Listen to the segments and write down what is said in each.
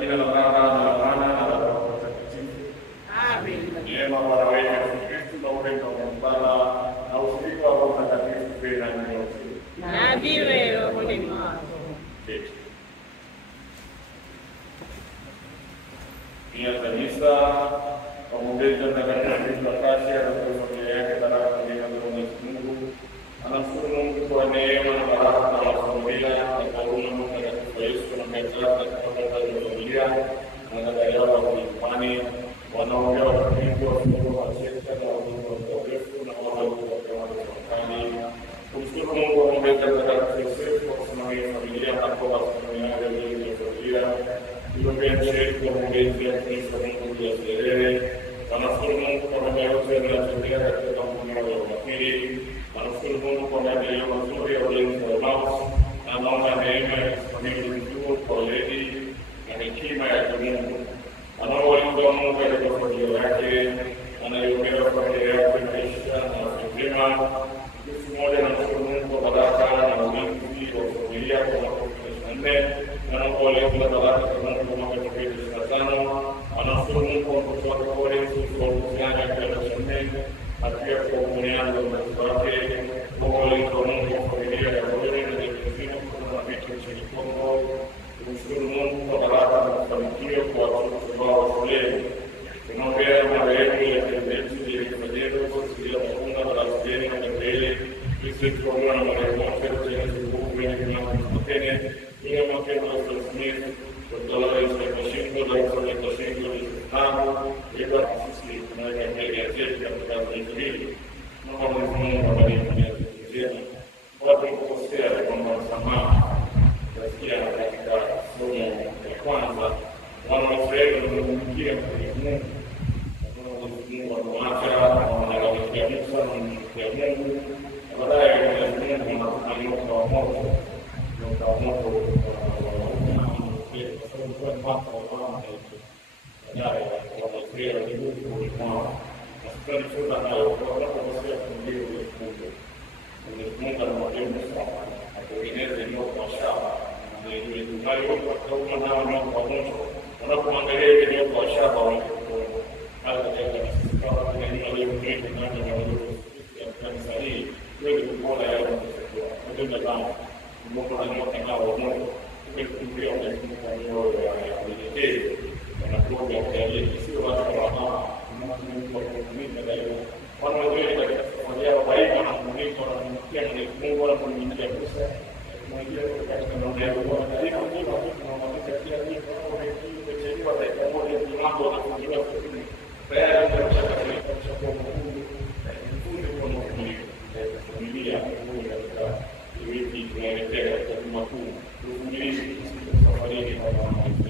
jina la Baba na la Mwana na la Roho Mtakatifu. Amen. Neema Bwana wetu Yesu Kristo na upendo wa Baba na ushirika wa Roho Mtakatifu uwe nanyi nyote. Na viwe rohoni mwako. Pia kanisa pamoja na Mtakatifu Akasia na familia yake baraka kwa Mwenyezi Mungu. Anamshukuru Mungu kwa neema na baraka na familia na huruma ya Mtakatifu Yesu na mtakatifu kutoka kwa familia na dada yao wa imani wanaombea watumishi wa Mungu wa sekta na watakatifu na wale wa serikali. Kumshukuru Mungu kwa kumbeza Mtakatifu Yesu kwa kusimamia familia na kwa kusimamia ya familia. Tuombee sherehe kwa Mwenyezi Mungu ya sherehe. Tunashukuru Mungu kwa mambo yote yanayotokea katika mkono wa wakili. Tunashukuru Mungu kwa maendeleo mazuri ya ujenzi wa mausi na naomba neema ya kusimamia vizuri kwa weledi na hekima ya Mungu. Anaowalinda Mungu katika familia yake, anaiombea familia yake maisha na uzima. Siku moja namshukuru Mungu kwa baraka na ulinzi wa familia kwa mwaka 2024 na anaowalinda baraka kwa Mungu kwa mwaka 2025. Anashukuru Mungu kwa kutoa pole kwa kuhusiana na jamii na pia kwa kuonyesha msaada wake kwa ulinzi wa Mungu kwa familia ya wote na jamii kwa vitu vya Kongo. Tunashukuru Mungu kwa baraka na mafanikio kwa watoto wao wa shule. Tunaombea marehemu ya Kennedy Ilifadero kwa kusikia mafunzo na rasmi na mbele. Sisi tunaomba na marehemu wote tena tukufu kwenye mapokeo. Ile mapokeo ya Smith kwa dola ya mashindano na kufanya mashindano ya kwa sisi tunaweka mbele ya jeshi ya Tanzania. Naomba Mungu awabariki tena. Watu kukosea kwa msamaha. Nasikia katika somo la kwanza wana wa Israeli wanamuingia kwa Mungu. Mungu anamwacha wanalaumikia Musa na kumwambia Mungu. Baadaye Mungu anamwambia kwa moto. Kwa moto kwa baadaye wanafikiria ni Mungu mwao. Na sasa na wanaposema ndio Mungu. Mungu anamwambia Musa atengeneze nyoka kwa shaba. Ndio tunali kwa nao na kwa moto. Unapoangalia ile nyoka kwa shaba unapoona hata katika kama ni wale wengi na wale ya kanisa hii wewe unaona yale ndio ndio Mungu anataka nao Mungu kufikia kwa nyoyo ya kujitetea na kuomba kwa yeye sio watu wa mama Mungu akuamini leo wanaoelewa katika familia yao baina na Mungu na Mungu na Mungu na Musa mwingine katika ndoa yao kwa karibu ni watu wanaomwambia kila kitu kwa hiyo kwa dakika moja ni mambo yanafanyika tayari kwa kuchukua Mungu kwa Mungu familia katika wiki tunaelekea katika makuu tufungilishe safari hii kwa Mungu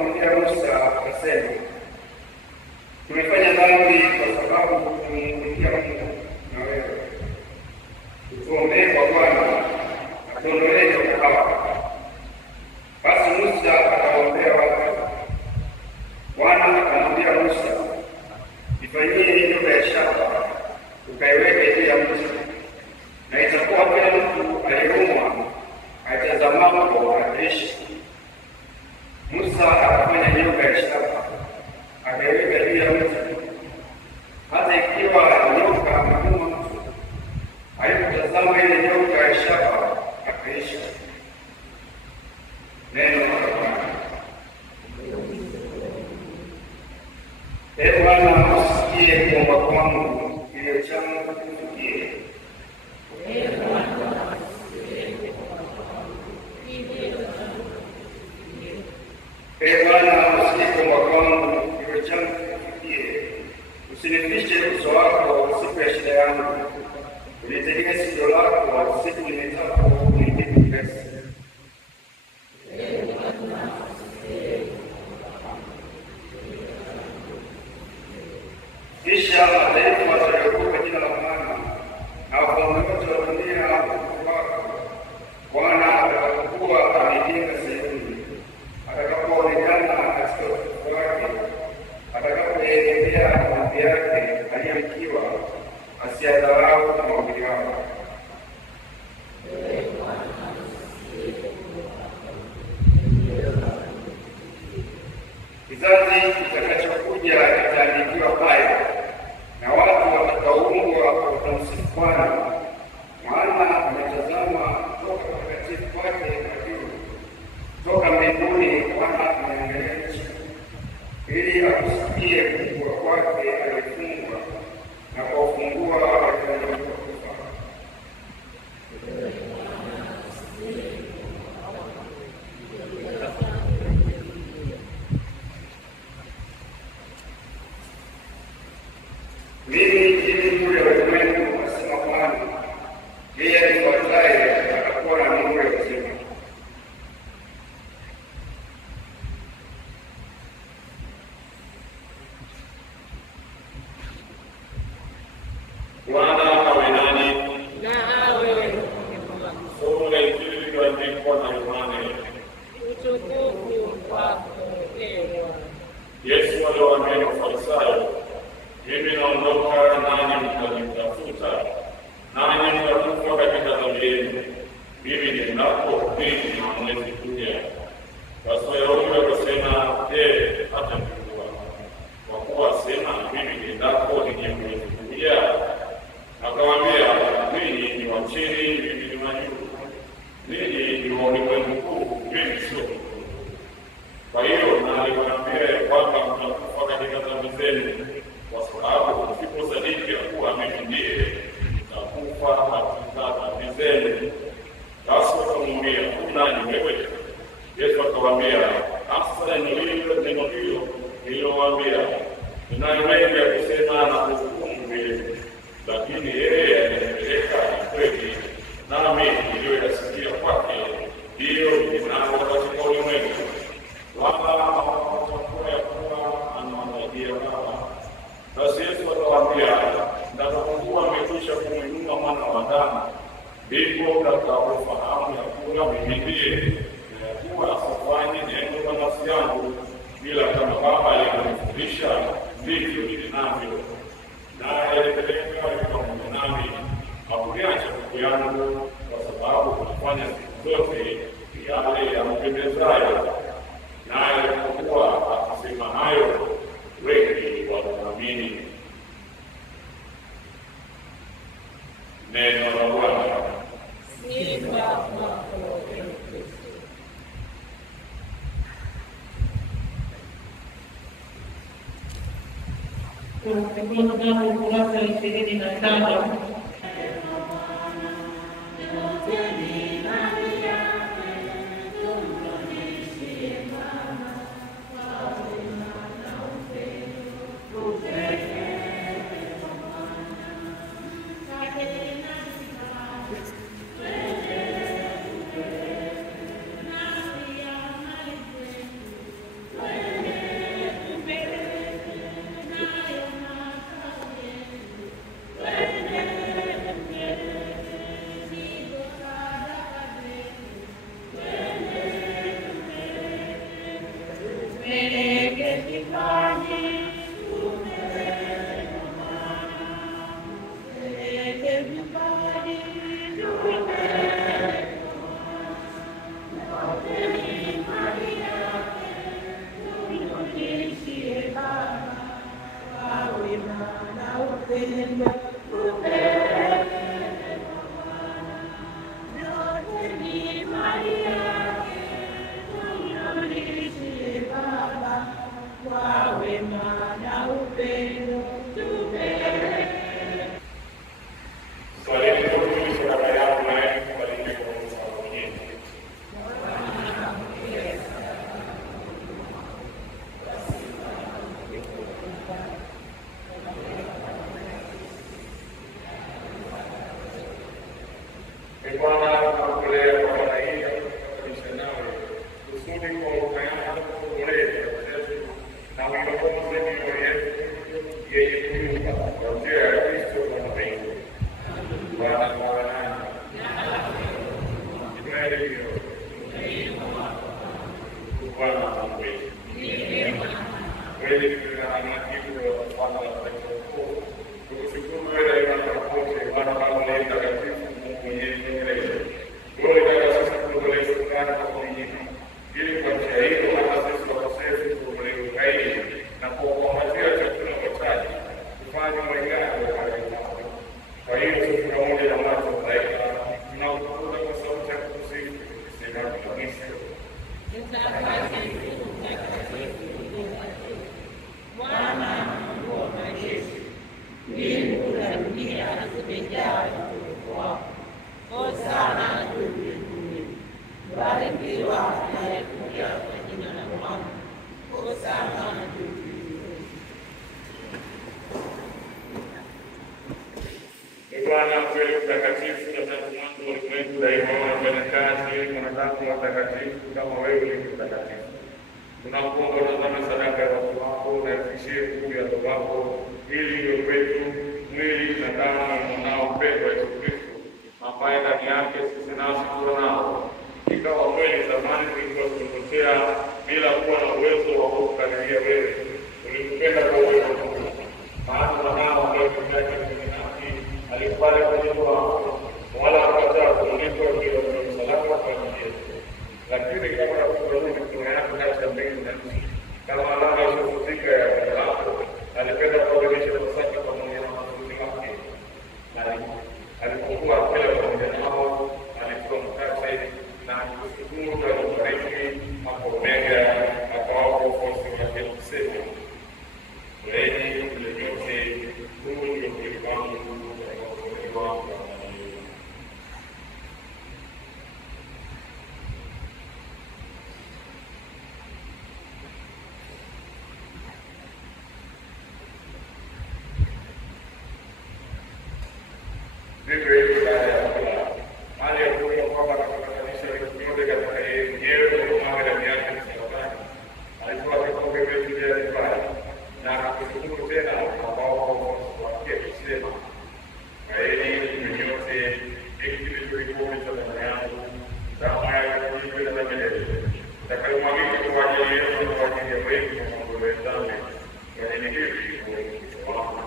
akamwambia Musa akasema, tumefanya dhambi kwa sababu tumemwingia Mungu na wewe. Tuombee kwa Bwana atuondolee joka hapa. Basi Musa akawaombea watu. Bwana akamwambia Musa, ifanyie nyoka ya shaba, ukaiweke juu ya mti, na itakuwa kila mtu aliyeumwa atazamapo ataishi. Musa akafanya nyoka ya shaba, akaiweka juu ya mti. Hata ikiwa nyoka ameuma mtu, alipotazama ile nyoka ya shaba akaishi. Neno la Bwana. Ee Bwana, usikie kuomba kwangu, kilio changu kikufikie. Ee Bwana, usikie kuomba kwangu, kilio changu kikufikie. Usinifishe uso wako siku ya shida yangu, unitegee sikio lako siku nitapo unijibu pesa. Kisha mataifa wataogopa jina la Bwana, na wafalme wote wa dunia wako. Bwana atakapokuwa amejenga Sayuni, atakapoonekana katika utukufu wake, atakapoelekea maombi yake aliyemkiwa, asiyadharau maombi yao. Kizazi kitakachokuja kitaandikiwa haya, na watu watakaoungwa watamsifu Bwana, maana ametazama toka patakatifu kwake na juu, toka mbinguni Bwana ameangalia nchi, ili akusikie kufungua kwake alifungwa, na kwa ufungua waliokufa. Mimi ndimi nuru ya ulimwengu, asema Bwana, yeye anifuataye atakuwa na nuru ya uzima. Bwana awe nani. Na awe Somo la Injili lililoandikwa na Yohane. utukufu kwako, Ee Bwana. Yesu aliwaambia Mafarisayo, mimi naondoka nanyi mtanitafuta, nanyi mtakufa katika dhambi yenu. Mimi niendapo ninyi hamwezi kuja. Basi Wayahudi wakasema, hata mkujua, kwa kuwa asema mimi niendapo ninyi hamwezi kuja. Akawaambia, ninyi ni wa chini, mimi ni wa juu. Ninyi ni wa ulimwengu huu, mimi sio mkuu. Kwa hiyo na aliwaambia ya kwamba mtakufa katika dhambi zenu, kwa sababu msiposadiki ya kuwa mimi ndiye, mtakufa katika dhambi zenu. Basi wakamwambia, nani wewe? Yesu akawaambia, hasa neno hilo nililowaambia. Ninayo mengi ya kusema na kuhukumu mbele, lakini yeye alinipeleka ni kweli, nami niliyoyasikia kwake ndiyo ninalo katika ulimwengu. Wala hawatakuwa ya kuwa anamwambia Baba. Basi Yesu akawaambia, mtakapokuwa mmekwisha kumwinua Mwana wa Adamu, ndipo mtakapofahamu ya kuwa mimi ndiye, na ya kuwa sifanyi neno kwa nafsi yangu, ila kama Baba alivyonifundisha ndivyo ninenavyo. Naye alipeleka pamoja nami, hakuniacha peke yangu, kwa sababu kufanya siku zote yale yampendezayo. Naye alipokuwa akisema hayo, wengi walimwamini. Neno la Bwana. Sifa kwako, Ee Kristo. Tunapokuwa ukurasa 25. Bwana kweli mtakatifu, na tangu mwanzo wa ulimwengu daima unafanya kazi mwanadamu watakatifu kama wewe ni mtakatifu. Tunakuomba utazame sadaka ya watu wako na ifikishie nguvu ya Roho wako, ili iwe kwetu mwili na damu ya mwanao mpendwa Yesu Kristo, ambaye ndani yake sisi nasi tunao. Ikawa kweli zamani tulikuwa tumepotea bila kuwa na uwezo wa kukadiria wewe. Ulikupenda kwa uwezo wako. Maana mwanao ambaye tumeacha alikubali kujibu wako, wala hakataa kulipa bila msalaba kwa ajili yetu. Lakini kama nakubariki mikono yako kati ya mbingu na nchi, kama alama isiyofutika ya jina lako, alipenda kuadhimisha Pasaka pamoja na wanafunzi wake. Na alipokuwa akila pamoja nao, alitoa mkate na kushukuru na kubariki, akaumega, akawapa wafuasi wake akisema, "Kuleni mle nyote, huu ndio mwili wangu." Vivyo hivyo baada ya kula, hali ya kuwa kwamba katika kanisa likunyode katika yeye mwenyewe kumwaga damu yake msalabani, alitoa kikombe chetu cha divai na akashukuru tena ambao wake akisema, "Kaeni mnywe nyote, hiki ndicho kikombe cha damu yangu, damu ya milele na milele, itakayomwagika kwa ajili yenu na kwa ajili ya wengi kwa maondoleo ya dhambi. Fanyeni hivi kwa ukumbusho wangu."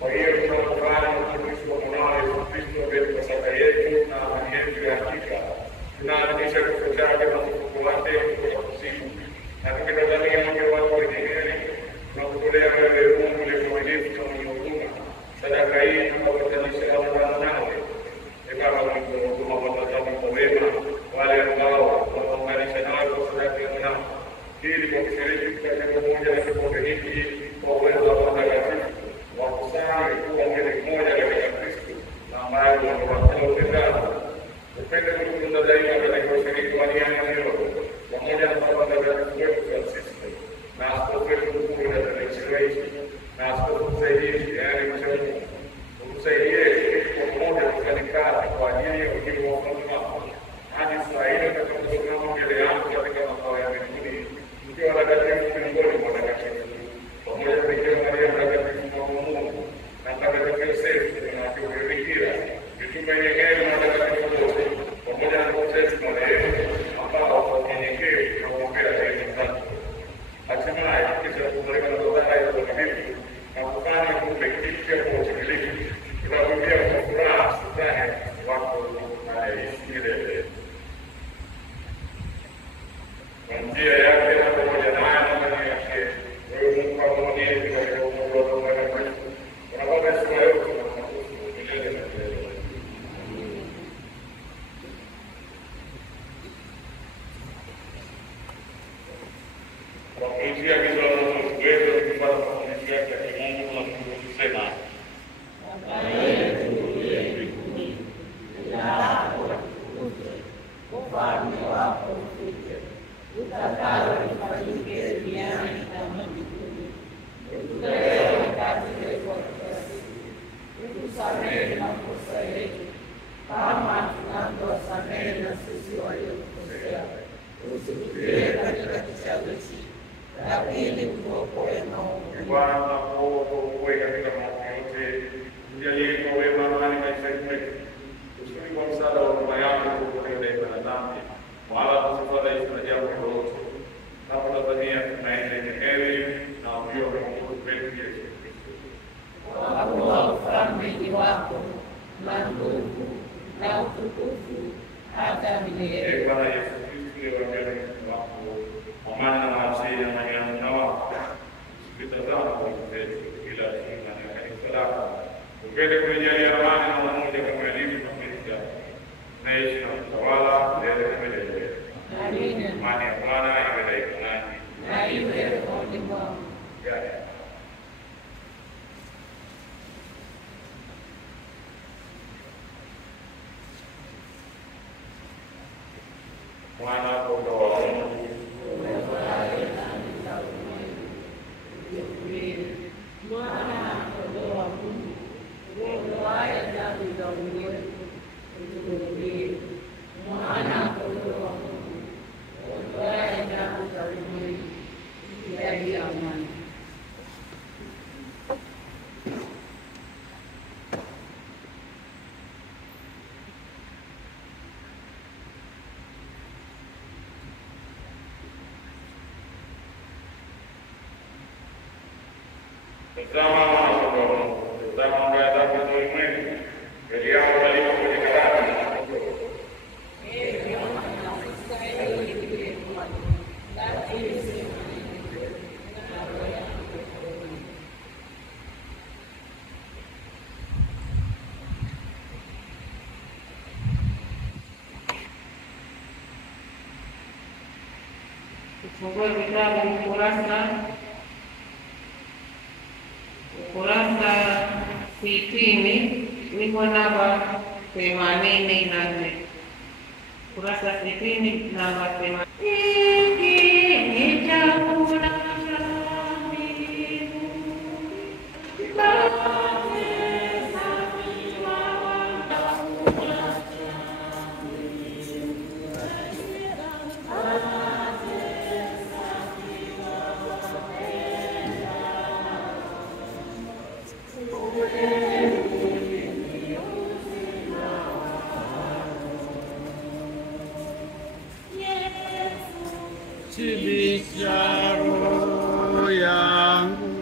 Kwa hiyo tunapofanya utumishi wa mwanao Yesu Kristo katika Pasaka yetu na amani yetu ya hakika, tunaadhimisha kifo chake na ufufuko wake kutoka kuzimu, na tukitazamia mwili wake wenye heri, tunakutolea wewe Mungu uliye mwaminifu na mwenye huruma sadaka hii tunapokutanisha pamoja nawe. Ee Baba, ulipowatuma watazamo kwa wema wale ambao wanaunganisha nawe kwa sadaka ya mwanao, ili kwa kushiriki katika pamoja na kikombe hiki kwa uwezo wa Mtakatifu wakusanye kuwa mwili mmoja katika Kristo, na ambaye wamewatoa utengano. Upende kutunza daima katika ushiriki wa nia ya Roho, pamoja na Baba Mtakatifu wetu Fransisko, na askofu wetu mkuu na Tarehe, na askofu msaidizi, yaani mchungaji Tujalie kwa wema amani maisha yetu. Tushukuru kwa msaada wa huruma yako kwa neema na dhambi. Wala tusifadhaishwe na jambo lolote. Hapo Tanzania tunaenda heri na ujio wa Mungu wetu Yesu Kristo. Kwa kuwa ufalme ni wako na nguvu na utukufu hata milele. Bwana Yesu Kristo, leo mbele wako amani na asili na maneno na wako. Tukitazama kwa zetu kila siku na kanisa lako. Upende kujalia amani na umoja kama ilivyo kwa Kristo. Naishi na utawala milele na milele. Amina. Amani ya Bwana iwe daima nanyi. Na iwe rohoni mwangu. Mwana kondoo wa Mungu, Mwana kondoo wa Mungu, uondoaye dhambi za ulimwengu, utuhurumie. Mwana kondoo wa Mungu, uondoaye dhambi za ulimwengu, tujalie amani. tazama mwana kondoo wa Mungu, tazama ondoa dhambi za ulimwengu, heri yao walio kwenye karamu na kondoo. Tufungue vitabu ukurasa 60, wimbo namba 84. Ukurasa 60 namba 80. Hiki ni chakula Chibisha roho yangu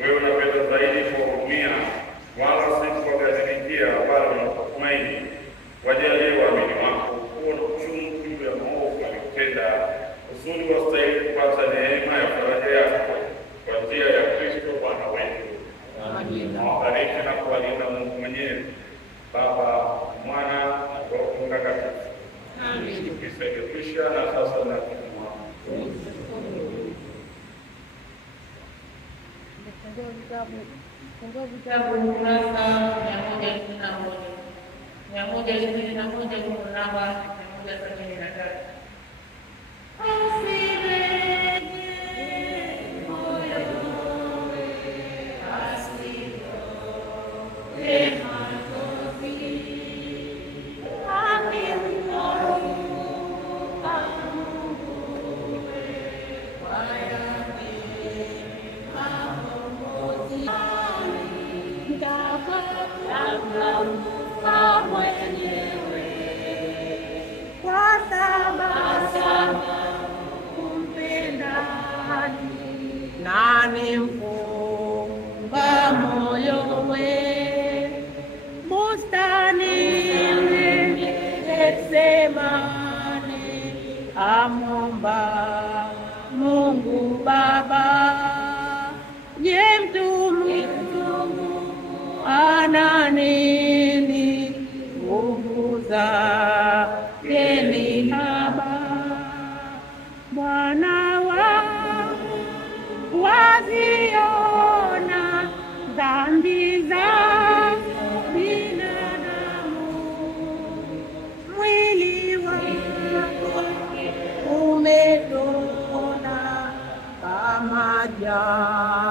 wewe unapenda zaidi kuwahudumia, wala si kuwagharimikia, bali unatumaini. Wajalie waamini wako kuwa na uchungu juu ya maovu waliotenda, kusudi wastahili kupata neema ya faraja yako kwa njia ya Kristo Bwana wetu. Nawabariki na kuwalinda Mungu Mwenyezi, Baba, Mwana na Roho Mtakatifu. Kristo amekwisha na sasa na Fungua vitabu ukurasa 121 fungu namba 173. Nani mfunga moyo we bustani Getsemane, amomba Mungu Baba, je, mtumu ana nini? Nguvu zake ni haba. Bwana waziona dhambi za binadamu, mwili wako umetona kama jangwa.